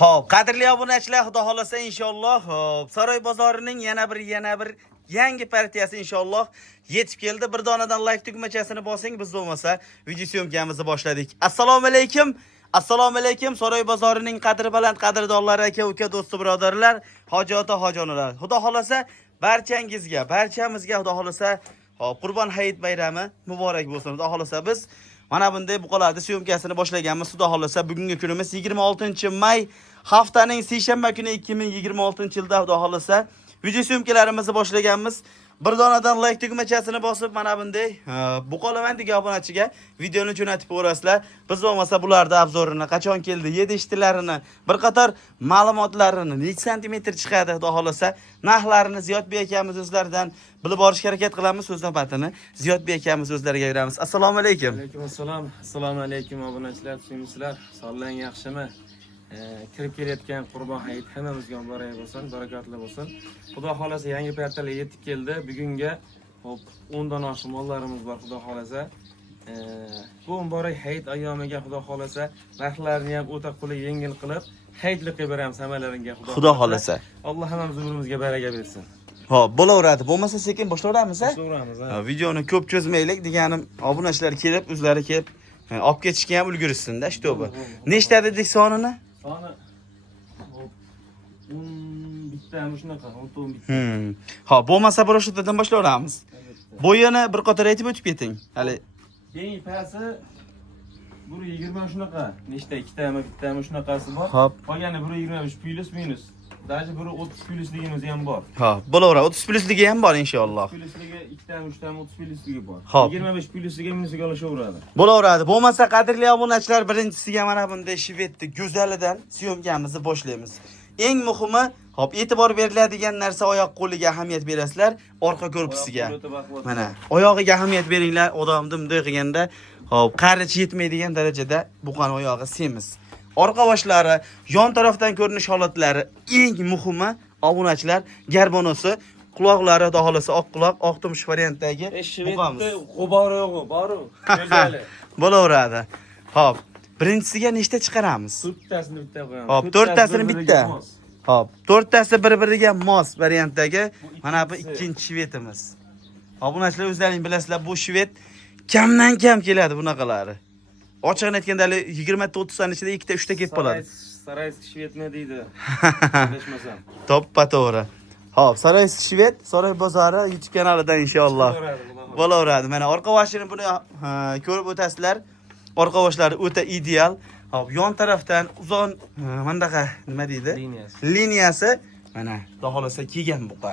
Xo'p, qadrli obunachilar, xudo xolasa inshaalloh, Saroy bozorining yana bir yangi partiyasi inshaalloh yetib keldi. Bir donadan like tugmachasini bosing, biz bo'lmasa video syomkamizni boshladik. Assalomu alaykum. Assalomu alaykum Saroy bozorining qadri baland qadrdonlari, aka, uka, do'st birodarlar, hoji ota, hojonalar. Xudo xolasa barchamizga xudo xolasa Qurbon hayit bayrami muborak bo'lsin. Xudo xolasa biz mana bunday buqalarni syomkasini boshlaganmiz. Xudo xolasa bugungi kunimiz 26-may, haftaning seshanba kuni 2026-yilda xudo xolasa video syomkalarimizni boshlaganmiz. Bir donadan like tugmachasini bosib mana bunday buqalaman degan obunachiga videoni jo'natib qo'yasizlar. Biz bo'lmasa bularda obzorini, qachon keldi, yedishtilarini, bir qator ma'lumotlarini, necha santimetr chiqadi xudo xolasa narxlarini Ziyodbek akamiz o'zlaridan bilib olishga harakat qilamiz. So'z navbatini Ziyodbek akamiz o'zlariga beramiz. Assalomu alaykum. Alaykum assalom. Assalomu alaykum obunachilar, tushunmisizlar? Sog'lang, yaxshimi? Kirib kelayotgan Qurbon hayit hammamizga muborak bo'lsin, barakatli bo'lsin. Xudo xolasa yangi partiyalar yetib keldi. Bugunga hop 10 dan oshiq mollarimiz bor xudo xolasa. Bu muborak hayit ayyomiga xudo xolasa narxlarni ham o'ta qulay, yengil qilib, hayitli qilib beramiz hammalaringga xudo xolasa. Alloh hammamiz umrimizga baraka bersin. Hop, bo'laveradi. Bo'lmasa sekin boshlayveramiz, ha? Boshlayveramiz, ha. Videoni ko'p cho'zmaylik deganim, obunachilar kelib, o'zlari kelib, olib ketishga ham ulgurishsin-da, shto'bi. Nechta dedik sonini? Soni 10 bittami shunaqa, 10 bitta. Xo'p, bo'lmasa broshutadan boshlayveramiz. Bo'yini bir qator aytib o'tib keting. Hali Keng pasi 1.20 shunaqa. Nechta ikkitami, bittami shunaqasi bor. Xo'p. Qolgani 1.25 plus minus. Daji 1.30 plusligimiz ham bor. Xo'p, bo'laveradi. 30 plusligi ham bor inshaalloh. Plusligi ikkitami, uchtami 30 plusligi bor. Xo'p. 25 plusliga minusiga olishaveradi. Bo'laveradi. Bo'lmasa qadrli obunachilar, birinchisiga mana bunday shvedni go'zalidan syomkamizni boshlaymiz. Eng muhimi, hop, e'tibor beriladigan narsa oyoq qo'liga ahamiyat berasizlar, orqa korpusiga. Mana, oyog'iga ahamiyat beringlar. Odam dimday qilganda, hop, qarichi yetmaydigan darajada buqani oyog'i semiz. Orqa boshlari, yon tarafdan ko'rinish holatlari eng muhimi obunachilar, garbonosi, quloqlari xudo xolasa oq quloq, oq tumsh variantdagi buqamiz. G'ubori yo'q, boru. Go'zali. Bo'laveradi. Hop, birinchisiga nechta chiqaramiz? 4tasini bitta qo'yamiz. Hop, 4tasini bitta. Hop, 4tasi bir-biriga mos variantdagi mana bu ikkinchi shvetimiz. Obunachilar o'zlaring bilasizlar, bu shvet kamdan kam keladi bunaqalari. Ochiqni aytganda 20 ta 30 taning ichida 2 ta 3 ta kelib qoladi. Saraysk shvetmi deydi. Bilishmasam. Toppa to'g'ri. Hop, Saraysk shvet, Saroy bozori YouTube kanalidan inshaalloh. Bo'laveradi. Mana orqa boshini buni ko'rib o'tasizlar. Orqa boshlari o'ta ideal. Hop, yon tarafdan uzun mandaqa nima deydi? Liniyasi mana xudo xolasa kelgan buqa.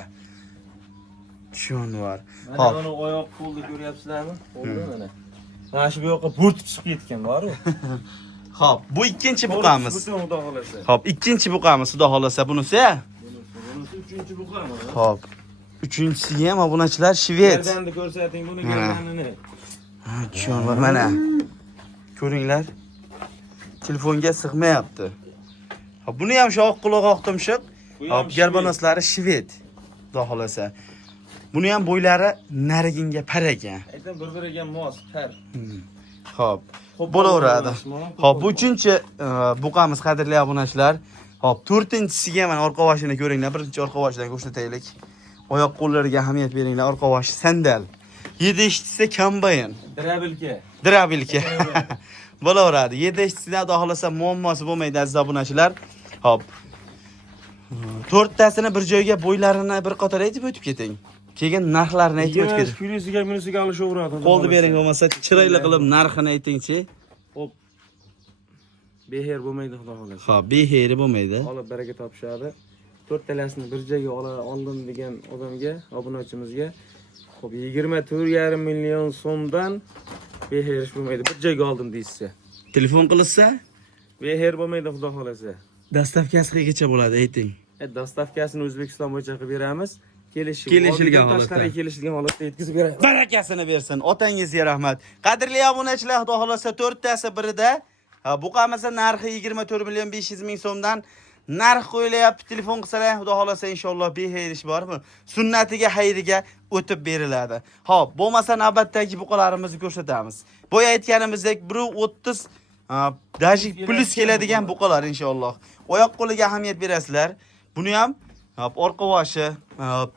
Tushunlar. Mana buni oyoq qo'lni ko'ryapsizlarmi? Qo'lni mana. Mana shu yoqqa bo'rtib chiqib ketgan bor-ku. Hop, bu ikkinchi buqamiz. Butun xudo xolasa. Hop, ikkinchi buqamiz xudo xolasa bunisi. Bunisi uchinchi buqamiz. Hop. Uchinchisi ham obunachilar shvet. Gardanni ko'rsating, buni gardanini. Ha, tushunlar mana. Ko'ringlar. Telefonga sig'mayapti. Hop, buni ham shu oq quloq, oq tumshiq. Hop, garbonoslari shvet. Xudo xolasa. Buni ham bo'ylari nariginga par ekan. Aytam bir-biriga mos, par. Hop, bo'laveradi. Hop, bu uchinchi buqamiz qadrli obunachilar. Hop, to'rtinchisiga mana orqa boshini ko'ringlar. Birinchi orqa boshidan ko'rsataylik. Oyoq qo'llariga ahamiyat beringlar. Orqa boshi sandal. Yedishtisi kombayn. Drabilka. Bo'laveradi. Yedishtisidan xudo xolasa muammosi bo'lmaydi aziz obunachilar. Hop. To'rttasini bir joyga bo'ylarini bir qator aytib o'tib keting. Keyin narxlarini aytib o'tib keting. Plusiga minusiga olishaveradi. Qo'lni bering bo'lmasa, chiroyli qilib narxini aytingchi. Hop. Beher bo'lmaydi xudo xolasa. Xo'p, beheri bo'lmaydi. Olib baraka topishadi. To'rttalasini bir joyga oldim degan odamga, obunachimizga hop 24,5 million so'mdan beherish bo'lmaydi. Bir joyga oldim deysiz. Telefon qilsa, beher bo'lmaydi xudo xolasa. dastavkasi qanchaga bo'ladi ayting. Dastavkasini O'zbekiston bo'yicha qilib beramiz. Kelishilgan holatda. Kelishilgan holatda yetkazib beramiz. Barakasini bersin. Otangizga rahmat. Qadrli obunachilar, xudo xolasa 4tasi birida. Buqamasa narxi 24,500,000 so'mdan narx qo'yilyapti. Telefon qilsalar, xudo xolasa inshaalloh behayrish bormi? Sunnatiga, xayriga o'tib beriladi. Xo'p, bo'lmasa navbatdagi buqalarimizni ko'rsatamiz. Boya aytganimizdek 1.30 Dajik plus keladigan buqalar inshaalloh. Oyoq qo'liga ahamiyat berasizlar. Buni ham orqa boshi,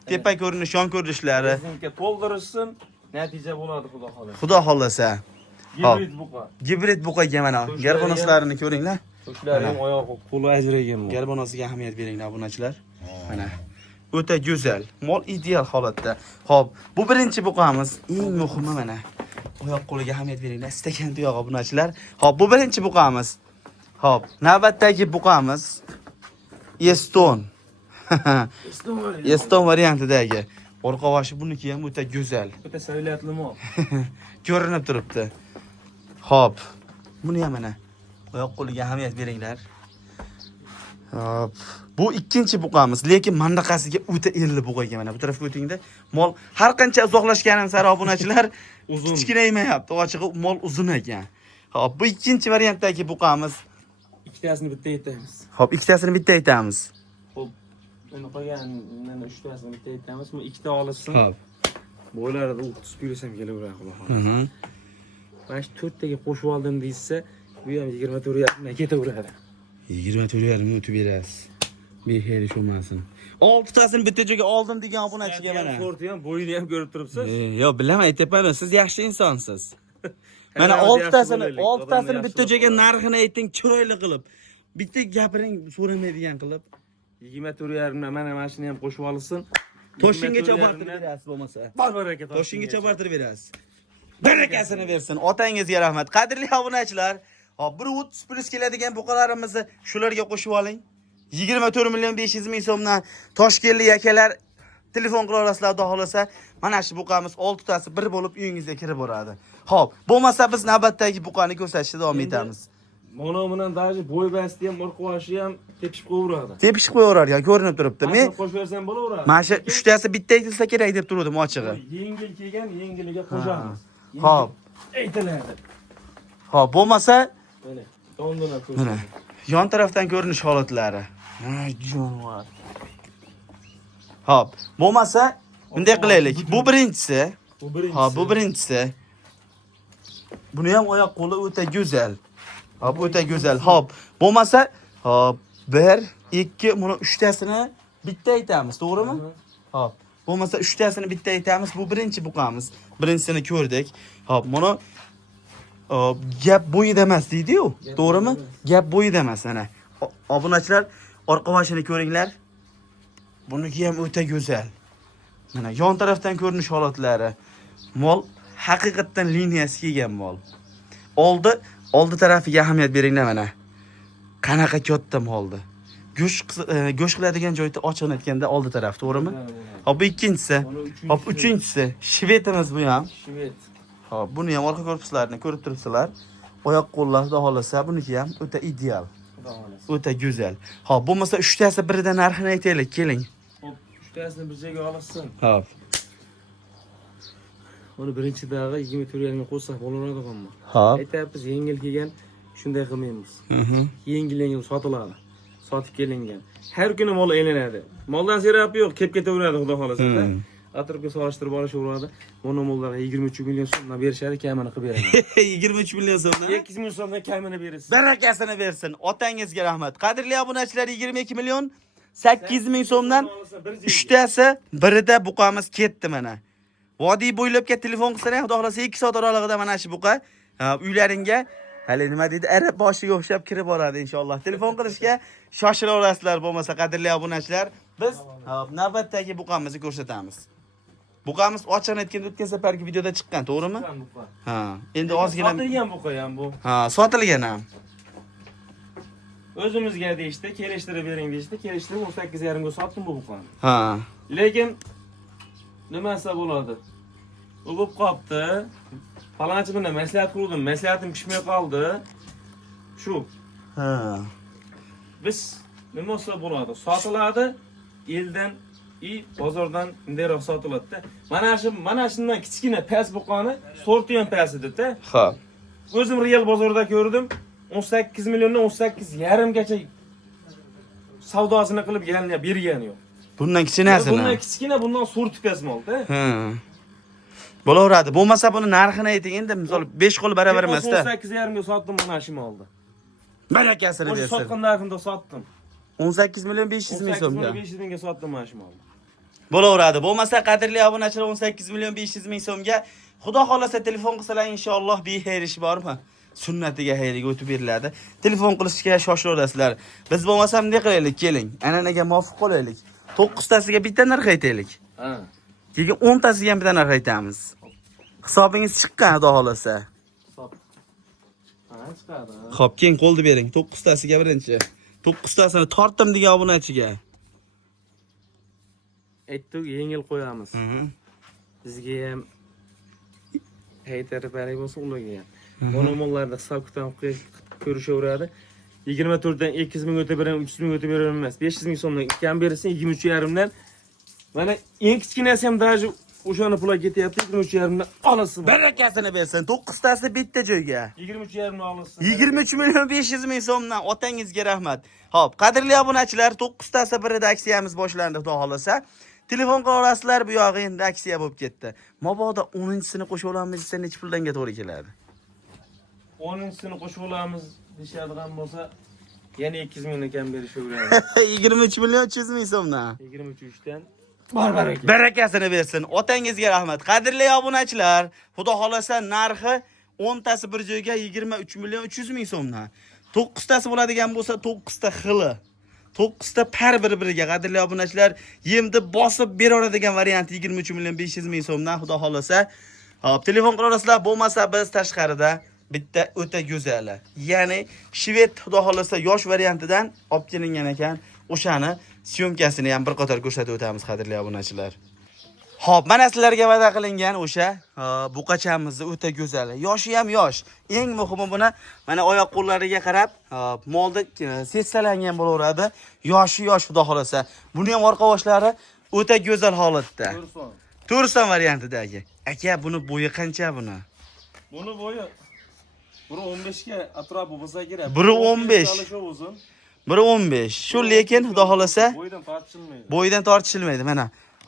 tepa ko'rinish, yon ko'rinishlari Bizimga to'ldirishsin, natija bo'ladi xudo xolasa. Xudo xolasa. Gibrid buqa. Gibrid buqaga mana garbonoslarini ko'ringlar. To'shlaring oyog'i, qo'li ajragan. Garbonosiga ahamiyat beringlar obunachilar. Mana o'ta go'zal, mol ideal holatda. Xo'p, bu birinchi buqamiz, eng muhimi mana. Oyoq qo'liga ahamiyat beringlar, istagan tuyog'i obunachilar. Xo'p, bu birinchi buqamiz. Xo'p, navbatdagi buqamiz Eston. Eston variantidagi. Orqa boshi buniki ham o'ta go'zal. O'ta savlatli mol. Ko'rinib turibdi. Xo'p, buni ham mana oyoq qo'liga ahamiyat beringlar. Hop. Bu ikkinchi buqamiz, lekin mandaqasiga o'ta elli buqaga mana bu tarafga o'tingda. Mol har qancha uzoqlashganim sari obunachilar Uzun. kichkinaymayapti. Ochig'i mol uzun ekan. Hop, bu ikkinchi variantdagi buqamiz. Ikkitasini bitta aytamiz. Hop, ikkitasini bitta aytamiz. Xo'p, uni qolganini uchtasini bitta aytamiz. Bu ikkita olishsin. Hop. Bo'ylarida 30 kilogram kelaveradi xudo xolasa. Mhm. Mana shu 4 taga qo'shib oldim deysa, bu ham 24 yarimdan ketaveradi. 24 yarim o'tib berasiz. Mehri sho'masin. 6 tasini bitta joyga oldim degan obunachiga mana. Sorti ham, bo'yini ham ko'rib turibsiz. Yo, bilaman, aytaman, siz yaxshi insonsiz. Mana 6 tasini bitta joyga narxini ayting, chiroyli qilib. Bitta gapiring so'ramaydigan qilib. 24 yarimdan mana shuni ham qo'shib olsin. Toshkentgacha obortirib berasiz bo'lmasa. Barbaraka Toshkentgacha obortirib berasiz. Barakasini bersin. Otangizga rahmat. Qadrli obunachilar, hop 130 plus keladigan buqalarimizni shularga qo'shib oling. 24 million 500 ming so'mdan Toshkentlik akalar telefon qila olasizlar, xudo xolasa. Mana shu buqamiz 6 tasi bir bo'lib uyingizga kirib boradi. Hop, bo'lmasa biz navbatdagi buqani ko'rsatishda davom etamiz. Mana bilan daji bo'y basti ham, orqa boshi ham tepishib qo'yaveradi. Tepishib qo'yaverar ya, ko'rinib turibdi. Men qo'shib bersam bo'laveradi. mana shu 3 tasi bitta aytilsa kerak deb turdim ochig'i. Yengil kelgan, yengiliga qo'shamiz. Hop. Aytiladi. Hop, bo'lmasa Mana, dondolar mana ko'rsatadi. yon tarafdan ko'rinish holatlari. Ay, jonivor. Hop, bo'lmasa bunday qilaylik. Bu birinchisi. Bu birinchisi. Hop, bu birinchisi. Buni ham oyoq qo'li o'ta go'zal. Hop, o'ta go'zal. Hop, bo'lmasa hop 1 2 buni 3 tasini bitta aytamiz, to'g'rimi? Hop, bo'lmasa 3 tasini bitta aytamiz. Bu birinchi buqamiz. Birinchisini ko'rdik. Hop, buni gap bo'yida emas deydi-yu, to'g'rimi? Gap bo'yida emas ana. Obunachilar, orqa boshini ko'ringlar. Buniki ham o'ta go'zal. Mana yon tarafdan ko'rinish holatlari. Mol haqiqatan liniyasi kelgan mol. Oldi tarafiga ahamiyat beringlar mana. Qanaqa katta moldi. Go'sht qiladigan joyda ochiq aytganda oldi taraf, to'g'rimi? Hop, bu ikkinchisi. Hop, uchinchisi. Shvedimiz bu ham. Shved. Hop, buni ham orqa korpuslarini ko'rib turibsizlar. Oyoq qo'llar xudo xolasa buniki ham o'ta ideal. Xudo xolasa. O'ta go'zal. Hop, bo'lmasa 3 tasi biridan narxini aytaylik, keling. Xo'p, 3 tasini bir joyga olsin. Hop. Uni birinchi daqiqa 24 yarimga qo'ysak bo'laveradiganmi? Hop. Aytamiz, yengil kelgan shunday qilmaymiz. Yengil sotiladi. Sotib kelingan. Har kuni mol aylanadi. Moldan serapi yo'q, kelib ketaveradi xudo xolasa. Atrofga solishtirib olishaveradi. Mana mollarga 23 million so'mdan berishadi, kamini qilib beradi. 23 million so'mdan. 2 million so'mdan kamini berasiz. Barakasini bersin. Otangizga rahmat. Qadrli obunachilar, 22 million 800 ming so'mdan 3 tasi birida buqamiz ketdi mana. Vodiy bo'ylabga telefon qilsang, xudo xolasa 2 soat oralig'ida mana shu buqa uylaringga hali nima deydi, arab boshiga o'xshab kirib boradi inshaalloh. Telefon qilishga shoshila olasizlar, bo'lmasa qadrli obunachilar, biz navbatdagi buqamizni ko'rsatamiz. Buqamiz ochiqni aytganda o'tgan safargi videoda chiqqan, to'g'rimi? Ha, endi ozgina sotilgan buqa ham bu. ha, sotilgan ham. O'zimizga deyishdi, kelishtirib bering deyishdi, kelishtirib 18,5 ga sotdim bu buqani. Ha. Lekin nimasi bo'ladi? U bo'lib qopti. Falonchi bilan maslahat qildim, maslahatim pishmay qoldi. Shu. Ha. Biz nima bo'lsa bo'ladi? Sotiladi, eldan bozordan bunday sotiladi-da. Mana shundan kichkina pas buqani sorti ham pas edi-da. Ha. O'zim real bozorda ko'rdim. 18 milliondan 18,5 gacha savdosini qilib bergani yo'q. Bundan kichkinasini. Bundan kichkina, bundan sorti pas mol-da. Ha. Bo'laveradi. Bo'lmasa buni narxini ayting. Endi misol 5 qo'l baravar emas-da. 18,5 ga sotdim mana shu molni. Barakasini O'sha bersin. sotgan narximda sotdim. 18 million 500 ming so'mga. 500 mingga sotdim mana shu molni. Bo'laveradi. Bo'lmasa qadrli obunachilar 18 million 500 ming so'mga Xudo xolasa telefon qilsalar inshaalloh bexayr ish bormi? Sunnatiga xayriga o'tib beriladi. Telefon qilishga shoshilaverasizlar. Biz bo'lmasa bunday qilaylik, keling. An'anaga muvofiq qolaylik. 9 tasiga bitta narx aytaylik. Ha. Keyin 10 tasiga ham bitta narx aytamiz. Hisobingiz chiqqan xudo xolasa. Sot. Ha, chiqadi. Xo'p, keyin qo'lni bering. 9 tasiga birinchi. 9 tasini tortdim degan obunachiga. Aytdik, yengil qo'yamiz. Bizga ham haytar bari bo'lsa ularga ham. Buni mollarda hisob kitob ko'rishaveradi. 24 dan 200 ming o'tib beraman, 300 ming o'tib beraman emas. 500 ming so'mdan kam bersin, 23,5 dan. Mana eng kichkinasi ham даже o'shani pulga ketyapti, 23,5 dan olasiz. Barakasini bersin. 9 tasi bitta joyga. 23,5 dan olasiz. 23 million 500 ming so'mdan otangizga rahmat. Xo'p, qadrli obunachilar, 9 tasi birida aksiyamiz boshlandi xudo xolasa. Telefon qila olasizlar, bu yog'i endi aksiya bo'lib ketdi. Mabodo 10-sini qo'shib olamiz desa necha puldanga to'g'ri keladi? 10-sini qo'shib olamiz deyishadigan bo'lsa, yana 200 mingdan kam berishaveradi. 23 million 300 ming so'mdan. 23 dan baraka. Barakasini bersin. Otangizga rahmat. Qadrli obunachilar, xudo xolasa narxi 10 tasi bir joyga 23 million 300 ming so'mdan. 9 tasi bo'ladigan bo'lsa 9 ta xili. 9 ta par bir-biriga qadrli obunachilar yemni bosib beraveradigan variant 23 million 500 ming so'mdan xudo xolasa. Hop, telefon qila olasizlar, bo'lmasa biz tashqarida bitta o'ta go'zali. Ya'ni shved xudo xolasa yosh variantidan olib kelingan ekan. O'shani syomkasini ham bir qator ko'rsatib o'tamiz qadrli obunachilar. Xo'p, mana sizlarga va'da qilingan o'sha buqachamizni o'ta go'zali. Yoshi ham yosh. Eng muhimi buni mana oyoq qo'llariga qarab, molda sessalangan bo'laveradi. Yoshi yosh xudo xolasa. Buni ham orqa boshlari o'ta go'zal holatda. To'rson variantidagi. Aka, buni bo'yi qancha buni? Buni bo'yi 1.15 ga atrofi bo'lsa kerak. 1.15. 1.15. Shu lekin xudo xolasa Bo'ydan tortishilmaydi. Bo'ydan tortishilmaydi. Mana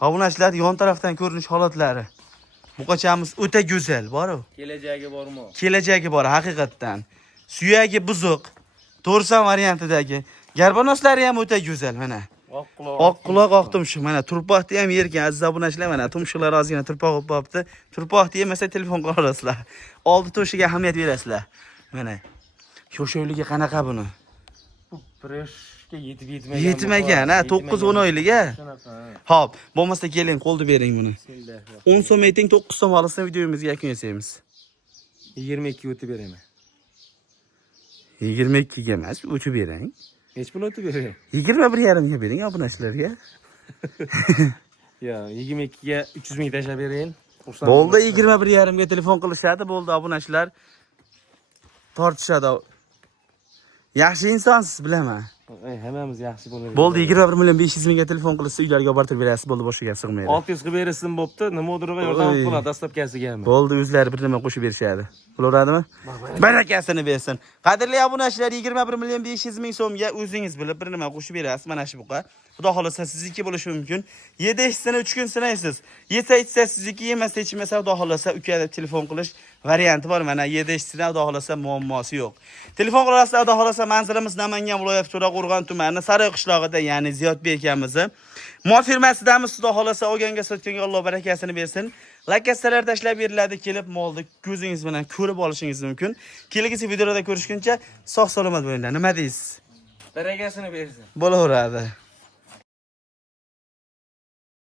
obunachilar yon tarafdan ko'rinish holatlari. Buqachamiz o'ta go'zal, bor-ku. Kelajagi bormi? Kelajagi bor haqiqatdan. Suyagi buzuq. To'rson variantidagi. Garbanoslari ham o'ta go'zal mana. Oq quloq, oq tumshuq. Mana turpoqni ham yergan aziz obunachilar, mana tumshuqlar ozgina turpoq bo'lib qolibdi. Turpoqni yemasa telefon qila olasizlar. Oldi to'shiga ahamiyat berasizlar. Mana. Sho'shovligi qanaqa buni? Preshga yetmagan. Yetmagan, ha, 9-10 oylik, ha. Xo'p, bo'lmasa keling, qo'lni bering buni. 10 so'm ayting, 9 so'm olasizlar, videomizga yakun yasaymiz. 22 o'tib beraman. 22 ga emas, o'tib bering. Hech pul o'tib beraman. 21,5 ga bering obunachilarga. Yo, 22 ga 300 ming tashlab bering. Bo'ldi, 21,5 ga telefon qilishadi, bo'ldi obunachilar. Tortishadi. Yaxshi insonsiz, bilaman. Hammamiz yaxshi bo'ladi. Bo'ldi, 21 million 500 mingga telefon qilsa uylarga olib borib berasiz, bo'ldi, boshqa sig'maydi. 600 qilib bersin bo'pti, nima o'dirg'a yordam qiladi dastlabkasiga ham. Bo'ldi, o'zlari bir nima qo'shib berishadi. Bo'laveradimi? Barakasini bersin. Qadrli obunachilar, 21 million 500 ming so'mga o'zingiz bilib bir nima qo'shib berasiz, mana shu buqa. Xudo xolasa sizniki bo'lishi mumkin. 7-sini 3 kun sinaysiz. Yesa ichsa sizniki, yemasa ichmasa xudo xolasa ukaga telefon qilish varianti bor. Mana 7-sini xudo xolasa muammosi yo'q. Telefon qilasizlar, xudo xolasa manzilimiz Namangan viloyati To'raqo'rg'on tumani Saroy qishlog'ida, ya'ni Ziyodbek akamizni mol firmasidamiz. Xudo xolasa olganga sotganga Alloh barakasini bersin. Lakasalar tashlab beriladi, kelib molni ko'zingiz bilan ko'rib olishingiz mumkin. Kelgusi videolarda ko'rishguncha sog' salomat bo'linglar. Nima deysiz? Barakasini bersin. Bo'laveradi.